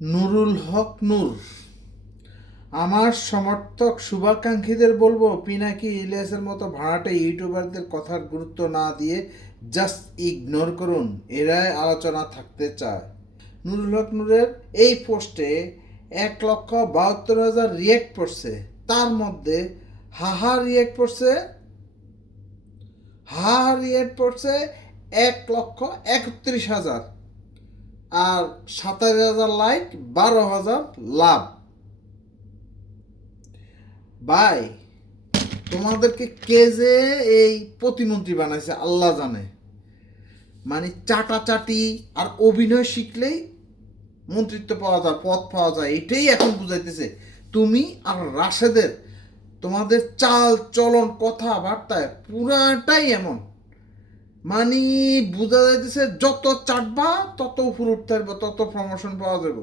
নুরুল হক নূর, আমার সমর্থক শুভাকাঙ্ক্ষীদের বলবো পিনাকি ইলিয়াসের মতো ভাড়াটে ইউটিউবারদের কথার গুরুত্ব না দিয়ে জাস্ট ইগনোর করুন, এরাই আলোচনা থাকতে চায়। নুরুল হক নূরের এই পোস্টে 1,72,000 রিয়েক্ট পড়ছে, তার মধ্যে হাহা রিয়েক্ট পড়ছে, হাহা রিয়েক্ট পড়ছে 1,31,000, আর 27,000 লাইক, 12,000 লাভ। ভাই, তোমাদেরকে কে যে এই প্রতিমন্ত্রী বানাইছে আল্লাহ জানে। মানে চাটাচাটি আর অভিনয় শিখলেই মন্ত্রিত্ব পাওয়া যায়, পদ পাওয়া যায়, এটাই এখন বুঝাইতেছে। তুমি আর রাশেদের তোমাদের চাল চলন কথাবার্তায় পুরাটাই এমন। মানে বোঝা যাইতেছে যত চাটবা তত উপর উঠতে পারবো, তত প্রমোশন পাওয়া যাবে।